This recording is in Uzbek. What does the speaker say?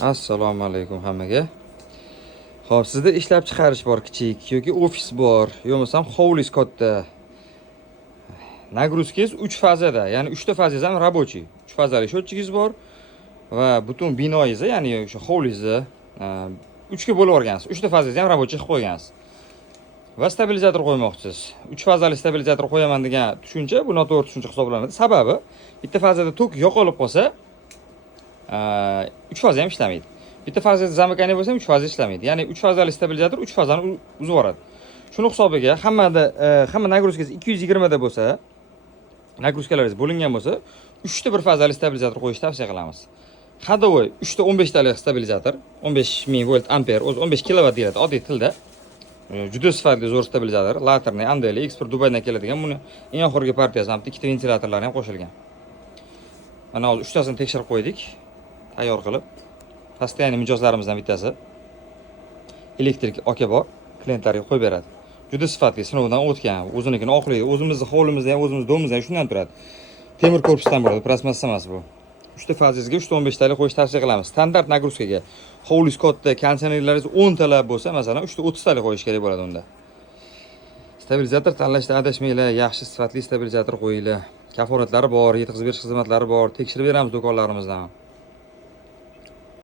Assalomu alaykum hammaga. Xo'p, sizda ishlab chiqarish bor kichik yoki ofis bor, yo'qmasam hovlingiz katta. Nagruzkangiz 3 fazada, ya'ni 3 ta fazangiz ham рабочий. 3 fazali счетчигingiz bor va butun binoyingizni, ya'ni o'sha hovlingizni 3 ga bo'lib o'rgansiz. 3 ta fazangizni ham рабочий qilib qo'ygansiz. Va stabilizator qo'ymoqchisiz. 3 fazali stabilizator qo'yaman degan tushuncha bu noto'g'ri tushuncha hisoblanadi. Sababi bitta fazada tok yo'qolib qolsa, 3 faza ham ishlamaydi. Bitta fazada zamykание bo'lsa ham 3 faza ishlamaydi. Ya'ni 3 fazali stabilizator 3 fazani uzib yuboradi. Shuni hisobiga hamma nagruzkangiz 220 da bo'lsa, nagruzkalaringiz bo'lingan bo'lsa, 3 ta bir fazali stabilizator qo'yishni tavsiya qilamiz. Hadovoy 3 ta 15 talik stabilizator, 15000 volt ampere, o'zi 15 kilovat deyiladi oddiy tilda. Juda sifatli zo'r stabilizator, Laterni, Andeli, Expert Dubaydan keladigan. Buni eng oxirgi partiyasi ham ikkita ventilyatorlari ham qo'shilgan. Mana hozir 3 tasini tekshirib qo'ydik, tayyor qilib. Постоянный mijozlarimizdan bittasi elektrik aka bor, klientlarga qo'yib beradi. Juda sifatli sinovdan o'tgan, o'zinikini oqlaydi. O'zimizni hovlimizda ham, o'zimiz domimizda ham shundan turadi. Temir korpusdan bo'ladi, plastmassa emas bu. 3 ta fazizga 3 ta 15 talik qo'yish tavsiya qilamiz. Standart nagruzkaga hovlingiz katta, konditsionerlaringiz 10 talab bo'lsa, masalan, 3 ta 30 talik qo'yish kerak bo'ladi unda. Stabilizator tanlashda adashmanglar, yaxshi sifatli stabilizator qo'yinglar. Kafolatlari bor, yetkazib berish xizmatlari bor, tekshirib beramiz do'konlarimizdan.